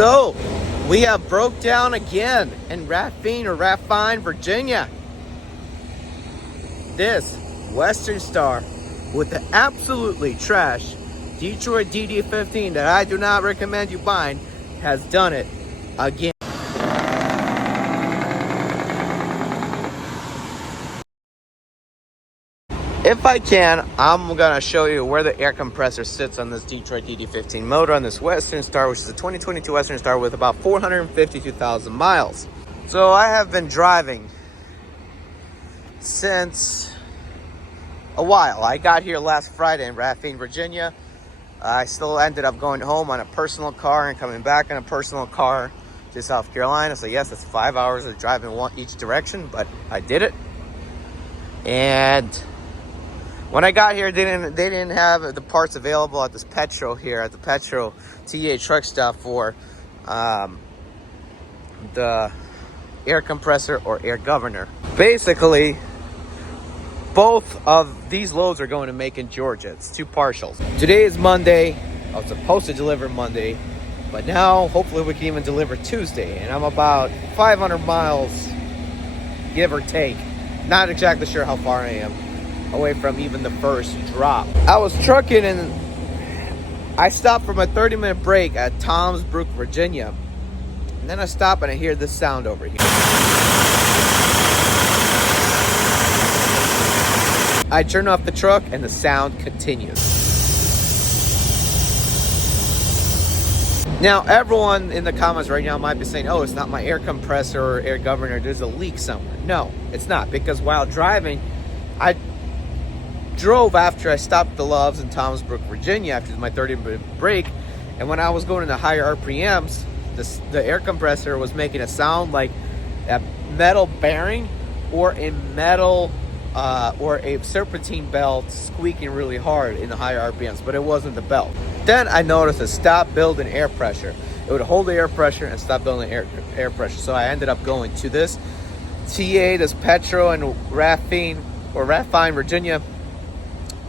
So, we have broke down again in Raffine, Virginia. This Western Star with the absolutely trash Detroit DD15 that I do not recommend you buying has done it again. If I can, I'm gonna show you where the air compressor sits on this Detroit DD15 motor on this Western Star, which is a 2022 Western Star with about 452,000 miles. So I have been driving since a while. I got here last Friday in Raffine, Virginia. I still ended up going home on a personal car and coming back in a personal car to South Carolina. So yes, it's 5 hours of driving each direction, but I did it. And when I got here, they didn't have the parts available at this Petro here, at the Petro TA truck stop for the air compressor or air governor. Basically, both of these loads are going to Macon, Georgia. It's two partials. Today is Monday. I was supposed to deliver Monday, but now hopefully we can even deliver Tuesday. And I'm about 500 miles, give or take. Not exactly sure how far I am away from even the first drop. I was trucking and I stopped for my 30-minute break at Tom's Brook, Virginia. And then I stop and I hear this sound over here. I turn off the truck and the sound continues. Now, everyone in the comments right now might be saying, oh, it's not my air compressor or air governor, there's a leak somewhere. No, it's not, because while driving, I drove after I stopped the Loves in Tom's Brook, Virginia after my 30-minute break, and when I was going into higher RPMs, the air compressor was making a sound like a metal bearing or a metal or a serpentine belt squeaking really hard in the higher RPMs, but it wasn't the belt. Then I noticed it stopped building air pressure. It would hold the air pressure and stop building air pressure. So I ended up going to this TA, this Petro and Raffine, Virginia,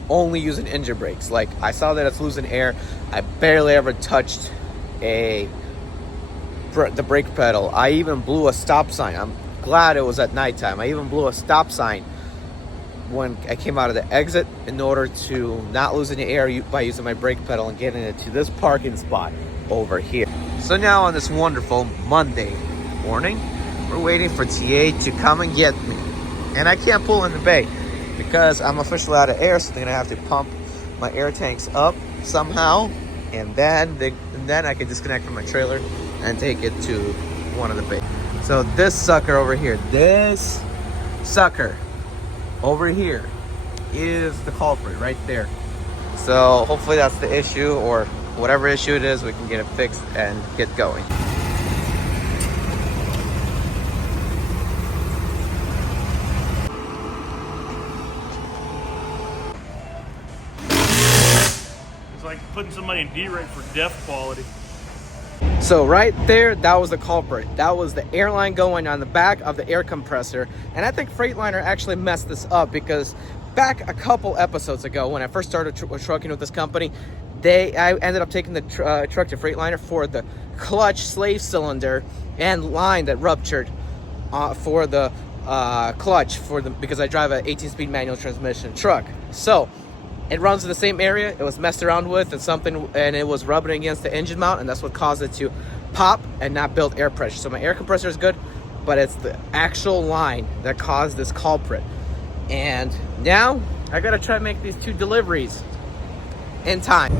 only using engine brakes. Like, I saw that it's losing air. I barely ever touched the brake pedal. I even blew a stop sign. I'm glad it was at nighttime. I even blew a stop sign when I came out of the exit in order to not lose any air by using my brake pedal and getting it to this parking spot over here. So now on this wonderful Monday morning, we're waiting for TA to come and get me. And I can't pull in the bay because I'm officially out of air, so they're gonna have to pump my air tanks up somehow, and then I can disconnect from my trailer and take it to one of the bays. So this sucker over here is the culprit right there. So hopefully that's the issue, or whatever issue it is, we can get it fixed and get going. It's like putting somebody in D-rate for def quality. So right there, that was the culprit. That was the airline going on the back of the air compressor. And I think Freightliner actually messed this up, because back a couple episodes ago when I first started trucking with this company, I ended up taking the truck to Freightliner for the clutch slave cylinder and line that ruptured for the clutch because I drive an 18-speed manual transmission truck. So it runs in the same area. It was messed around with and it was rubbing against the engine mount, and that's what caused it to pop and not build air pressure. So my air compressor is good, but it's the actual line that caused this culprit. And now I gotta try to make these two deliveries in time.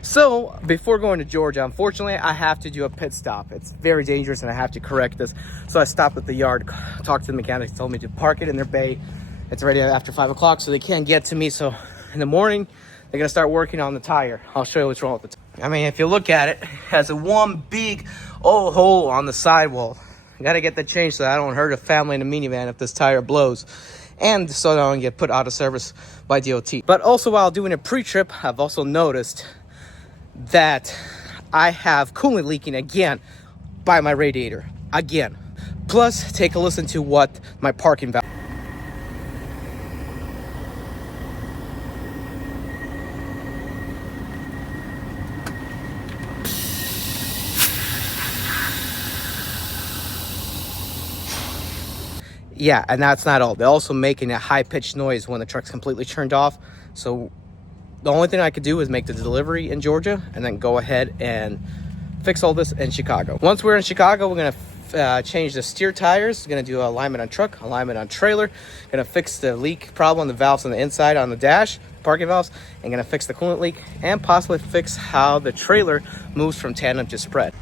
So before going to Georgia, unfortunately, I have to do a pit stop. It's very dangerous and I have to correct this. So I stopped at the yard, talked to the mechanics, told me to park it in their bay. It's already after 5 o'clock, so they can't get to me. So in the morning, they're gonna start working on the tire. I'll show you what's wrong with the tire. I mean, if you look at it, it has one big old hole on the sidewall. I gotta get that changed so I don't hurt a family in a minivan if this tire blows. And so I don't get put out of service by DOT. But also while doing a pre-trip, I've also noticed that I have coolant leaking again by my radiator again. Plus, take a listen to what my parking valve. Yeah, and that's not all. They're also making a high-pitched noise when the truck's completely turned off. So the only thing I could do is make the delivery in Georgia and then go ahead and fix all this in Chicago. Once we're in Chicago, we're gonna change the steer tires. Gonna do alignment on truck, alignment on trailer. Gonna fix the leak problem, the valves on the inside on the dash, parking valves, and gonna fix the coolant leak and possibly fix how the trailer moves from tandem to spread.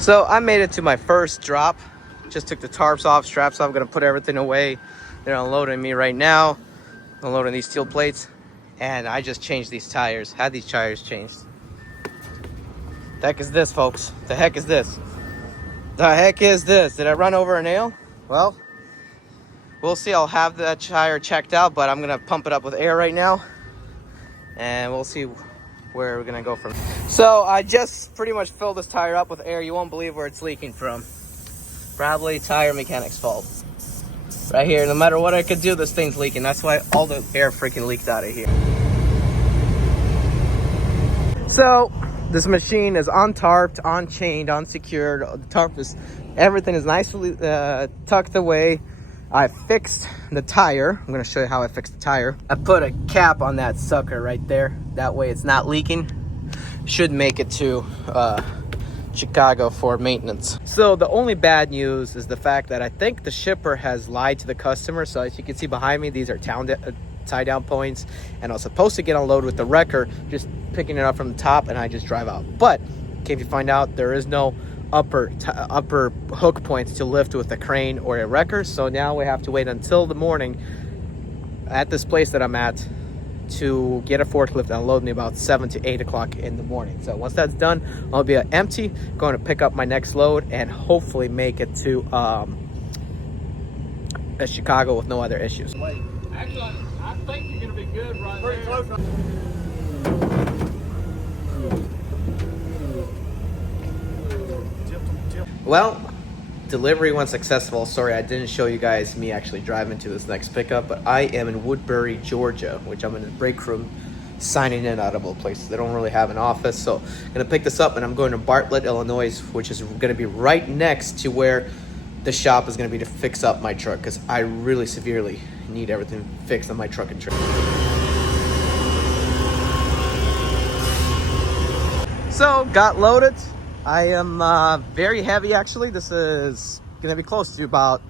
So I made it to my first drop. Just took the tarps off, straps off. I'm gonna put everything away. They're unloading me right now. Unloading these steel plates. And I just changed these tires. Had these tires changed. The heck is this, folks? The heck is this? The heck is this? Did I run over a nail? Well, we'll see. I'll have the tire checked out, but I'm gonna pump it up with air right now. And we'll see where we're gonna go from. So I just pretty much filled this tire up with air. You won't believe where it's leaking from. Probably tire mechanic's fault. Right here, no matter what I could do, this thing's leaking. That's why all the air freaking leaked out of here. So this machine is untarped, unchained, unsecured. The tarp is, everything is nicely tucked away. I fixed the tire. I'm gonna show you how I fixed the tire. I put a cap on that sucker right there. That way it's not leaking. Should make it to Chicago for maintenance. So the only bad news is the fact that I think the shipper has lied to the customer. So as you can see behind me, these are tie down points, and I was supposed to get unloaded with the wrecker, just picking it up from the top, and I just drive out. But came to find out there is no upper hook points to lift with a crane or a wrecker. So now we have to wait until the morning at this place that I'm at to get a forklift and unload me about 7 to 8 o'clock in the morning. So once that's done, I'll be empty, going to pick up my next load and hopefully make it to Chicago with no other issues. Actually, I think you're gonna be good right there. Close. Well, delivery went successful. Sorry, I didn't show you guys me actually driving to this next pickup, but I am in Woodbury, Georgia, which I'm in the break room signing in out of all places. They don't really have an office, so I'm gonna pick this up and I'm going to Bartlett, Illinois, which is gonna be right next to where the shop is gonna be to fix up my truck, because I really severely need everything fixed on my truck and trailer. So, got loaded. I am very heavy actually. This is gonna be close to about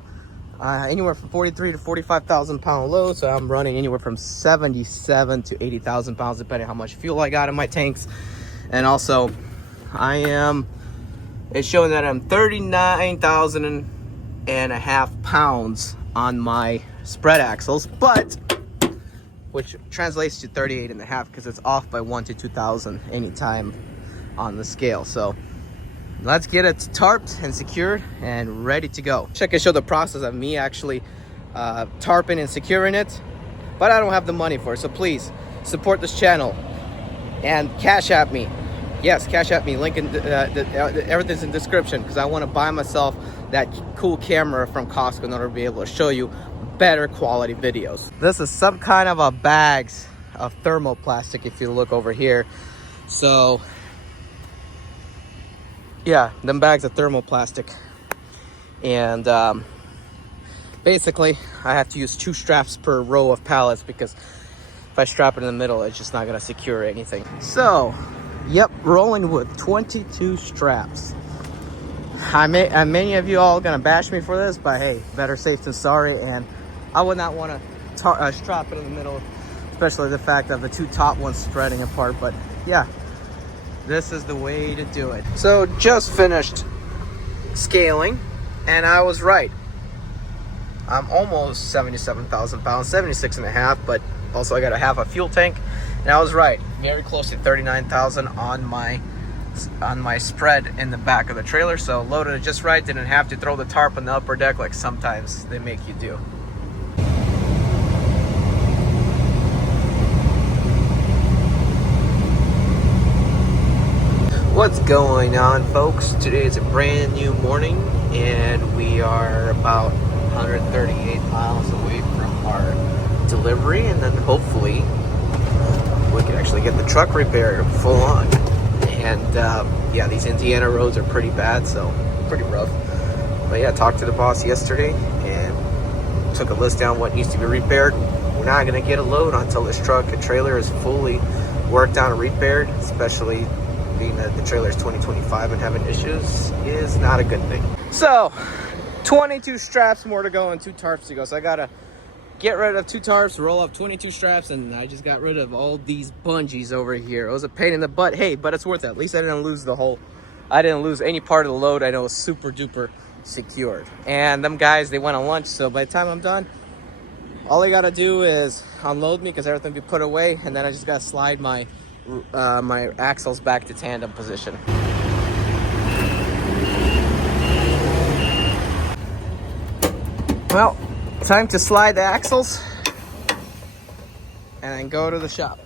anywhere from 43 to 45,000 pound load. So I'm running anywhere from 77 to 80,000 pounds depending on how much fuel I got in my tanks. And also it's showing that I'm 39,000 and a half pounds on my spread axles, but which translates to 38 and a half because it's off by 1 to 2,000 anytime on the scale. So let's get it tarped and secured and ready to go. I can show the process of me actually tarping and securing it, but I don't have the money for it. So please support this channel and cash at me. Yes, cash at me. Link in everything's in the description, because I want to buy myself that cool camera from Costco in order to be able to show you better quality videos. This is some kind of a bags of thermoplastic if you look over here. So yeah, them bags of thermoplastic, and basically I have to use 2 straps per row of pallets, because if I strap it in the middle, it's just not gonna secure anything. So yep, rolling with 22 straps. Many of you all gonna bash me for this, but hey, better safe than sorry. And I would not want to strap it in the middle, especially the fact that the 2 top ones spreading apart. But yeah, this is the way to do it. So just finished scaling, and I was right. I'm almost 77,000 pounds, 76 and a half, but also I got a half a fuel tank, and I was right. Very close to 39,000 on my spread in the back of the trailer. So loaded it just right. Didn't have to throw the tarp on the upper deck like sometimes they make you do. What's going on, folks? Today is a brand new morning, and we are about 138 miles away from our delivery, and then hopefully we can actually get the truck repaired full on. And yeah, these Indiana roads are pretty bad, so pretty rough. But yeah, talked to the boss yesterday and took a list down what needs to be repaired. We're not gonna get a load until this truck and trailer is fully worked on and repaired, especially being that the trailer is 2025 and having issues is not a good thing. So 22 straps more to go and 2 tarps to go. So I gotta get rid of 2 tarps, roll up 22 straps, and I just got rid of all these bungees over here. It was a pain in the butt, hey, but it's worth it. At least I didn't lose I didn't lose any part of the load. I know it's super duper secured. And them guys, they went on lunch, so by the time I'm done, all I gotta do is unload me because everything will be put away, and then I just gotta slide my my axles back to tandem position. Well, time to slide the axles and then go to the shop.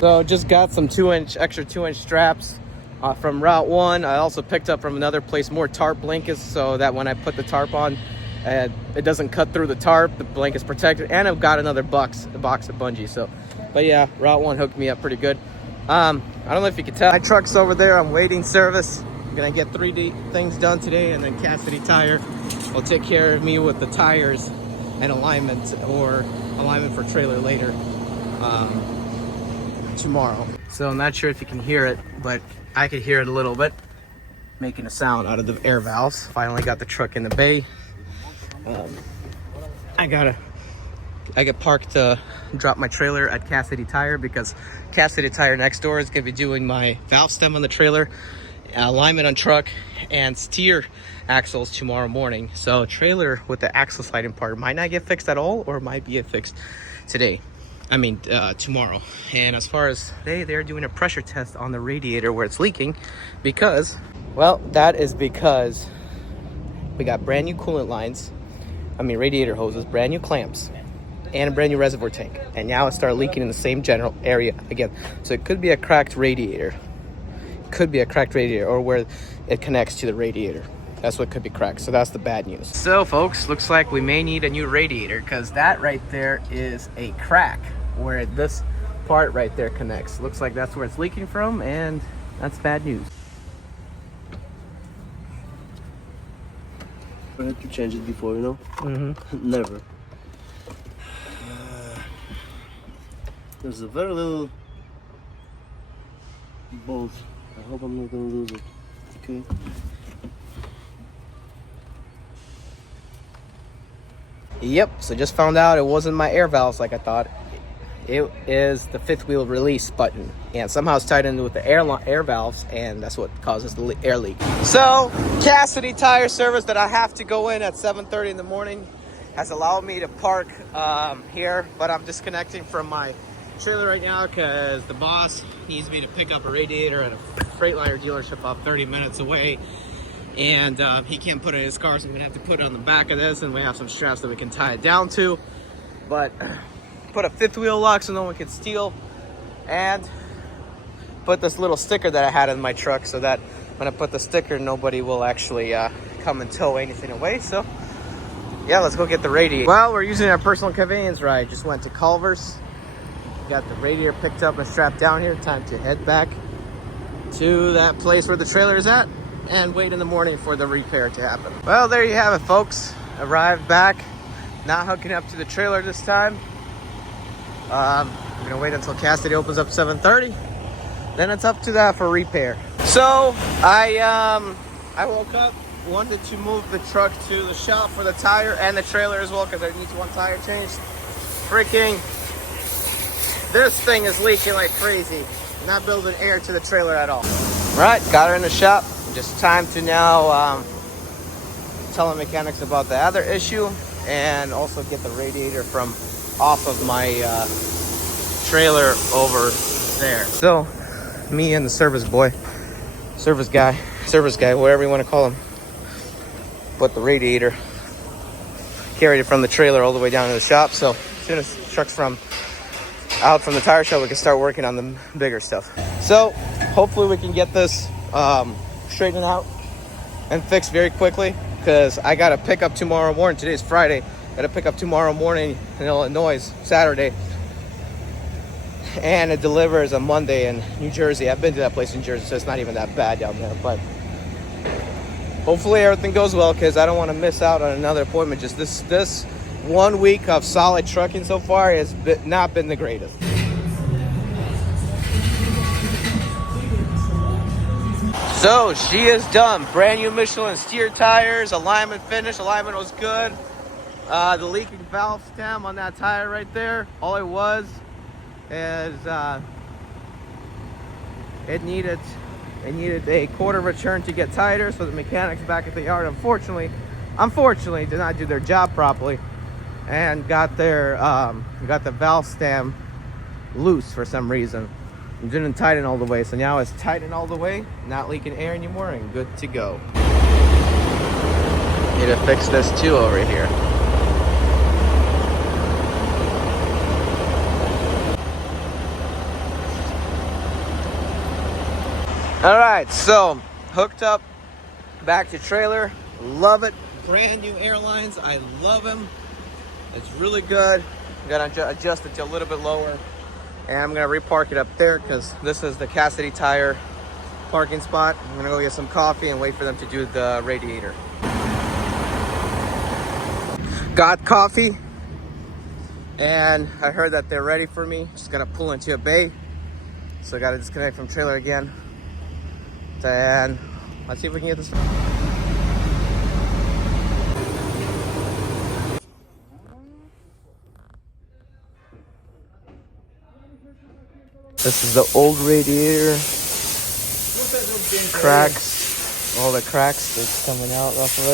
So just got some extra 2-inch straps from Route 1. I also picked up from another place more tarp blankets so that when I put the tarp on, it doesn't cut through the tarp, the blanket's protected, and I've got another box of bungee. So, but yeah, Route 1 hooked me up pretty good. I don't know if you can tell, my truck's over there. I'm waiting service. I'm gonna get 3 things done today, and then Cassidy Tire will take care of me with the tires and alignment for trailer later tomorrow. So I'm not sure if you can hear it, but I could hear it a little bit, making a sound out of the air valves. Finally got the truck in the bay. I get parked to drop my trailer at Cassidy Tire because Cassidy Tire next door is gonna be doing my valve stem on the trailer, alignment on truck, and steer axles tomorrow morning. So trailer with the axle sliding part might not get fixed at all, or might get fixed today. Tomorrow. And as far as today, they're doing a pressure test on the radiator where it's leaking because, well, that is because we got brand new coolant lines, radiator hoses, brand new clamps, and a brand new reservoir tank. And now it started leaking in the same general area again. So it could be a cracked radiator. Or where it connects to the radiator. That's what could be cracked. So that's the bad news. So folks, looks like we may need a new radiator because that right there is a crack where this part right there connects. Looks like that's where it's leaking from, and that's bad news. I had to change it before, you know? Mm-hmm. Never. There's a very little bolt. I hope I'm not gonna lose it. Okay. Yep, so just found out it wasn't my air valves like I thought. It is the 5th wheel release button, and somehow it's tied in with the air valves, and that's what causes the air leak. So Cassidy Tire service that I have to go in at 7:30 in the morning has allowed me to park here, but I'm disconnecting from my trailer right now because the boss needs me to pick up a radiator at a Freightliner dealership about 30 minutes away, and he can't put it in his car, so I'm gonna have to put it on the back of this, and we have some straps that we can tie it down to. But put a 5th wheel lock so no one can steal, and put this little sticker that I had in my truck so that when I put the sticker, nobody will actually come and tow anything away. So yeah, let's go get the radiator. Well, we're using our personal convenience ride. Just went to Culver's, got the radiator picked up and strapped down here. Time to head back to that place where the trailer is at and wait in the morning for the repair to happen. Well, there you have it, folks. Arrived back, not hooking up to the trailer this time. I'm gonna wait until Cassidy opens up 7:30. Then it's up to that for repair. So I woke up, wanted to move the truck to the shop for the tire and the trailer as well because there needs one tire changed. Freaking, this thing is leaking like crazy. Not building air to the trailer at all. Right, got her in the shop. Just time to now tell the mechanics about the other issue and also get the radiator from off of my trailer over there. So me and the service guy, whatever you want to call him, put the radiator, carried it from the trailer all the way down to the shop. So as soon as the truck's from out from the tire shop, we can start working on the bigger stuff. So hopefully we can get this straightened out and fixed very quickly, because I got to pick up tomorrow morning. Today's Friday. Got to pick up tomorrow morning in Illinois, Saturday. And it delivers on Monday in New Jersey. I've been to that place in Jersey, so it's not even that bad down there. But hopefully everything goes well, because I don't want to miss out on another appointment. Just this 1 week of solid trucking so far has not been the greatest. So she is done. Brand new Michelin steer tires. Alignment finished. Alignment was good. The leaking valve stem on that tire right there, all it was is it needed a quarter return to get tighter, so the mechanics back at the yard unfortunately did not do their job properly and got the valve stem loose for some reason. It didn't tighten all the way, so now it's tightened all the way, not leaking air anymore, and good to go. Need to fix this too over here. All right, so hooked up back to trailer. Love it. Brand new airlines. I love them. It's really good. I'm gonna adjust it to a little bit lower, and I'm gonna repark it up there because this is the Cassidy Tire parking spot. I'm gonna go get some coffee and wait for them to do the radiator. Got coffee, and I heard that they're ready for me. Just gotta pull into a bay, so I gotta disconnect from trailer again. And let's see if we can get this. This is the old radiator. Cracks. All the cracks that's coming out off of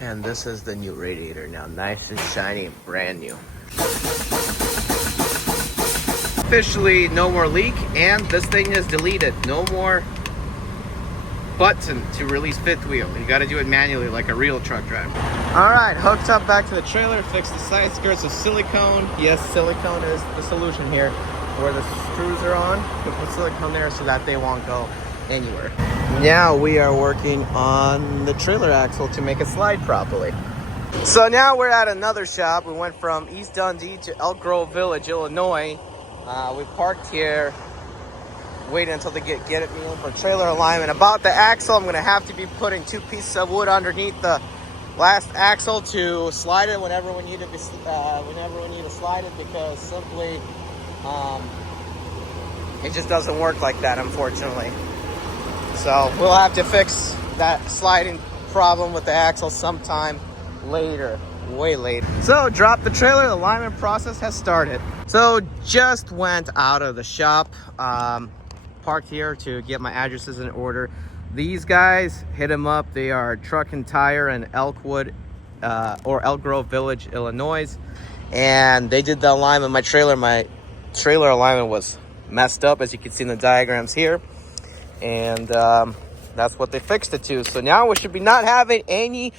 it. And this is the new radiator now. Nice and shiny and brand new. Officially no more leak, and this thing is deleted. No more button to release fifth wheel. You got to do it manually like a real truck driver. All right, hooked up back to the trailer, fixed the side skirts with silicone. Yes, silicone is the solution here. Where the screws are on, you put silicone there so that they won't go anywhere. Now we are working on the trailer axle to make it slide properly. So now we're at another shop. We went from East Dundee to Elk Grove Village, Illinois. We parked here, waiting until they get me in for trailer alignment. About the axle, I'm going to have to be putting 2 pieces of wood underneath the last axle to slide it whenever we need to slide it, because simply it just doesn't work like that, unfortunately. So we'll have to fix that sliding problem with the axle sometime later. Way late. So drop the trailer, the alignment process has started. So just went out of the shop, parked here to get my addresses in order. These guys, hit them up. They are Truck and Tire in Elkwood or Elk Grove Village, Illinois, and they did the alignment. My trailer alignment was messed up, as you can see in the diagrams here, and that's what they fixed it to. So now we should be not having any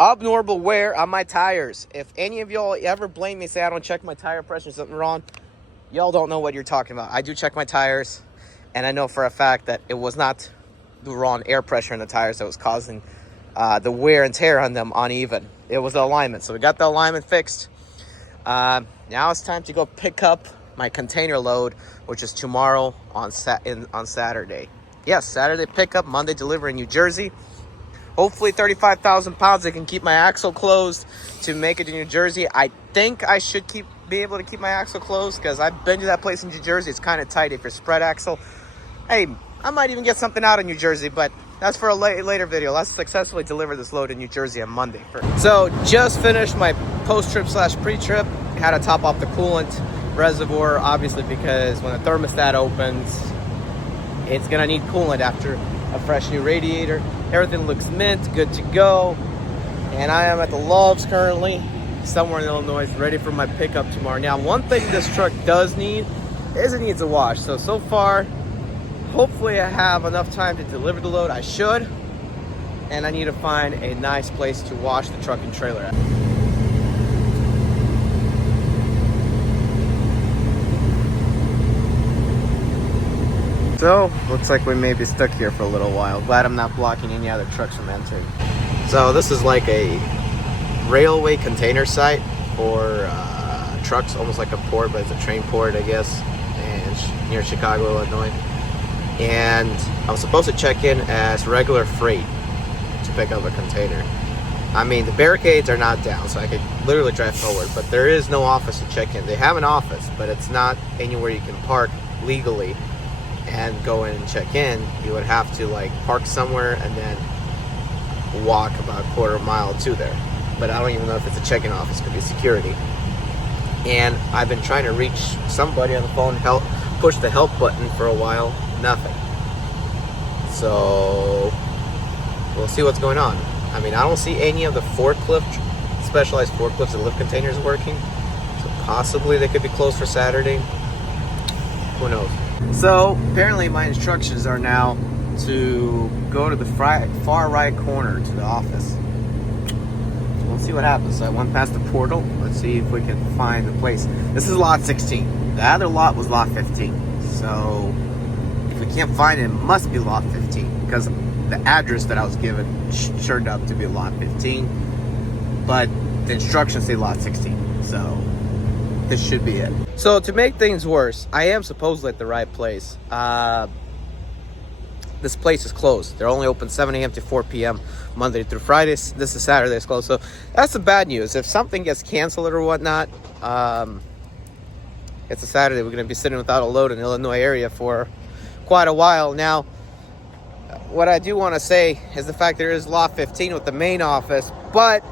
abnormal wear on my tires. If any of y'all ever blame me, say I don't check my tire pressure, something wrong, y'all don't know what you're talking about. I do check my tires, and I know for a fact that it was not the wrong air pressure in the tires that was causing the wear and tear on them uneven. It was the alignment. So we got the alignment fixed. Now it's time to go pick up my container load, which is tomorrow on Saturday. Yes, Saturday pickup, Monday delivery in New Jersey. Hopefully 35,000 pounds. I can keep my axle closed to make it to New Jersey. I think I should be able to keep my axle closed, because I've been to that place in New Jersey. It's kind of tight if you're spread axle. Hey, I might even get something out of New Jersey, but that's for a later video. Let's successfully deliver this load in New Jersey on Monday. So just finished my post-trip / pre-trip. Had to top off the coolant reservoir, obviously, because when the thermostat opens, it's gonna need coolant after a fresh new radiator. Everything looks mint, good to go. And I am at the Loves currently, somewhere in Illinois, ready for my pickup tomorrow. Now, one thing this truck does need is it needs a wash. So far, hopefully I have enough time to deliver the load. I should. And I need to find a nice place to wash the truck and trailer at. So, looks like we may be stuck here for a little while. Glad I'm not blocking any other trucks from entering. So, this is like a railway container site for trucks, almost like a port, but it's a train port, I guess, and near Chicago, Illinois. And I was supposed to check in as regular freight to pick up a container. I mean, the barricades are not down, so I could literally drive forward, but there is no office to check in. They have an office, but it's not anywhere you can park legally and go in and check in. You would have to like park somewhere and then walk about a quarter mile to there. But I don't even know if it's a check-in office. It could be security. And I've been trying to reach somebody on the phone, push the help button for a while. Nothing. So we'll see what's going on. I mean, I don't see any of the specialized forklifts and lift containers working. So possibly they could be closed for Saturday. Who knows? So apparently my instructions are now to go to the far right corner to the office. We'll see what happens. So I went past the portal. Let's see if we can find the place. This is lot 16. The other lot was lot 15. So if we can't find it, it must be lot 15 because the address that I was given turned up to be lot 15. But the instructions say lot 16. So this should be it. So to make things worse, I am supposedly at the right place. This place is closed. They're only open 7 a.m. to 4 p.m. Monday through Fridays. This is Saturday. It's closed. So that's the bad news. If something gets canceled or whatnot, it's a Saturday. We're going to be sitting without a load in the Illinois area for quite a while. Now, what I do want to say is the fact there is lot 15 with the main office, but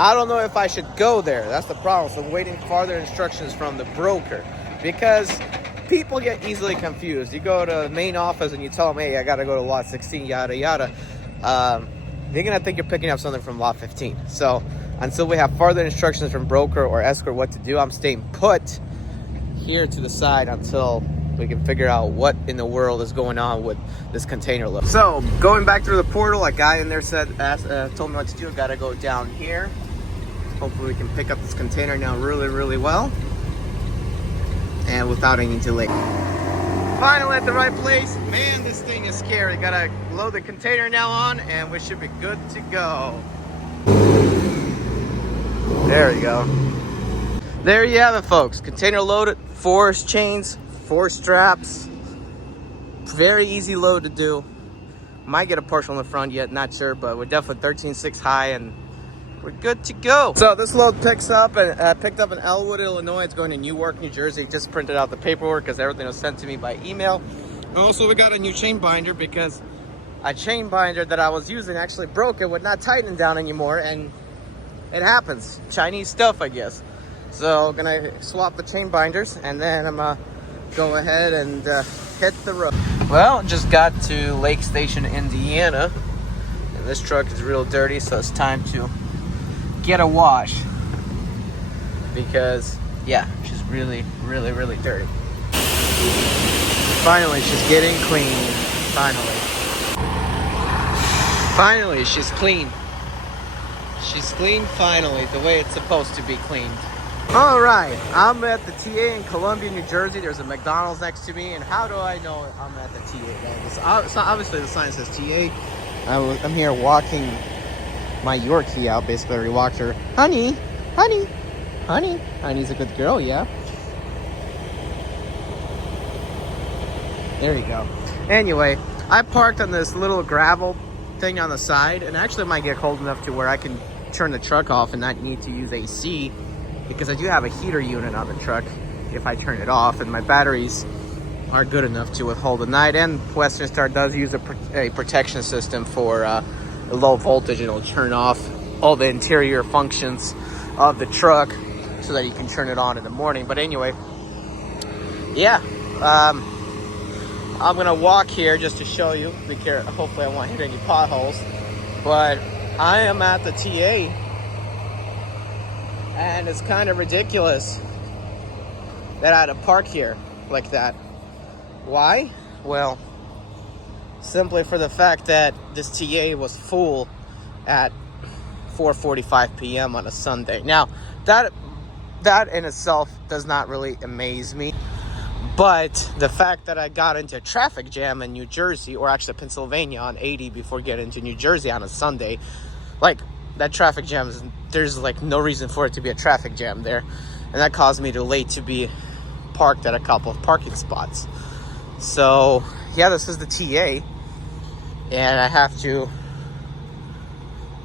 I don't know if I should go there. That's the problem. So I'm waiting further instructions from the broker because people get easily confused. You go to the main office and you tell them, hey, I got to go to lot 16, yada, yada. They're going to think you're picking up something from lot 15. So until we have further instructions from broker or escort what to do, I'm staying put here to the side until we can figure out what in the world is going on with this container load. So going back through the portal, a guy in there told me what to do. I got to go down here. Hopefully we can pick up this container now really, really well and without any delay. Finally at the right place. Man, this thing is scary. Gotta load the container now on and we should be good to go. There you go. There you have it, folks. Container loaded, 4 chains, 4 straps. Very easy load to do. Might get a partial in the front yet, not sure, but we're definitely 13.6 high and we're good to go. So this load picked up in Elwood, Illinois. It's going to Newark, New Jersey. Just printed out the paperwork because everything was sent to me by email. Also, we got a new chain binder because a chain binder that I was using actually broke. It would not tighten down anymore, and it happens. Chinese stuff, I guess. So I'm gonna swap the chain binders, and then I'm gonna go ahead and hit the road. Well, just got to Lake Station, Indiana, and this truck is real dirty, so it's time to get a wash because yeah, she's really, really, really dirty. Finally, she's getting clean. Finally, she's clean. She's clean finally, the way it's supposed to be cleaned. All right, I'm at the TA in Columbia, New Jersey. There's a McDonald's next to me, and how do I know I'm at the TA? So obviously the sign says TA. I'm here walking my Yorkie out, basically. I already walked her. Honey. Honey's a good girl, yeah. There you go. Anyway, I parked on this little gravel thing on the side, and actually it might get cold enough to where I can turn the truck off and not need to use AC, because I do have a heater unit on the truck if I turn it off, and my batteries are good enough to withhold the night. And Western Star does use a protection system for low voltage, and it'll turn off all the interior functions of the truck so that you can turn it on in the morning. But anyway, yeah, I'm gonna walk here just to show you. Be careful. Hopefully I won't hit any potholes. But I am at the TA, and it's kind of ridiculous that I had to park here like that. Why? Well, simply for the fact that this TA was full at 4:45 p.m. on a Sunday. Now, that in itself does not really amaze me, But the fact that I got into a traffic jam in New Jersey, or actually Pennsylvania on 80 before getting into New Jersey on a Sunday, like that traffic jam, there's like no reason for it to be a traffic jam there. And that caused me to be parked at a couple of parking spots. So yeah, this is the TA. And I have to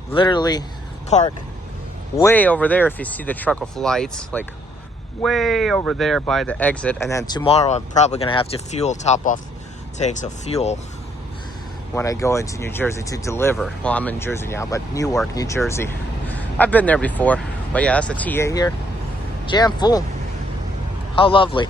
literally park way over there. If you see the truck of lights, like way over there by the exit. And then tomorrow I'm probably gonna have to top off tanks of fuel when I go into New Jersey to deliver. Well, I'm in Jersey now, but Newark, New Jersey. I've been there before. But yeah, that's the TA here. Jam full. How lovely.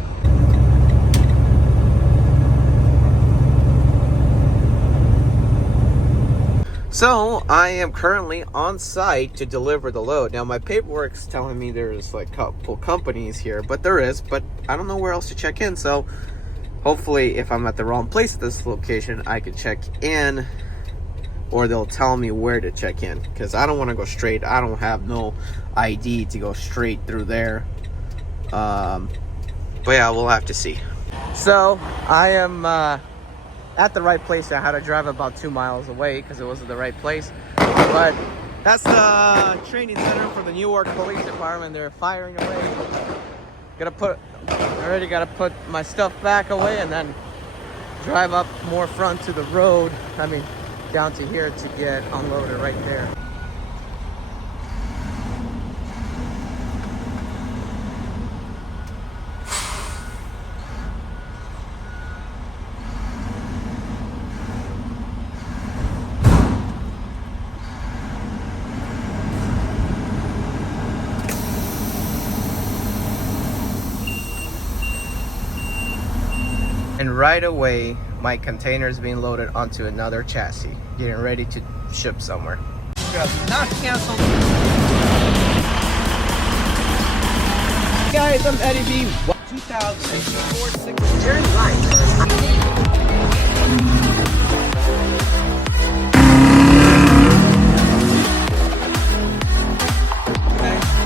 So I am currently on site to deliver the load. Now my paperwork's telling me there's like a couple companies here, but I don't know where else to check in. So hopefully if I'm at the wrong place at this location, I can check in, or they'll tell me where to check in, because I don't want to go straight. I don't have no ID to go straight through there. But yeah, we'll have to see. So I am at the right place. I had to drive about 2 miles away because it wasn't the right place. But that's the training center for the Newark Police Department. They're firing away. Already gotta put my stuff back away and then drive up more front to the road. I mean, down to here to get unloaded right there. And right away, my container is being loaded onto another chassis, getting ready to ship somewhere. Not canceled. Guys, I'm Eddie B. 2004 Jerry Line.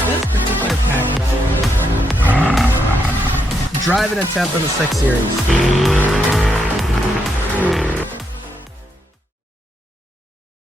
This particular package. Drive an attempt on the 6 Series.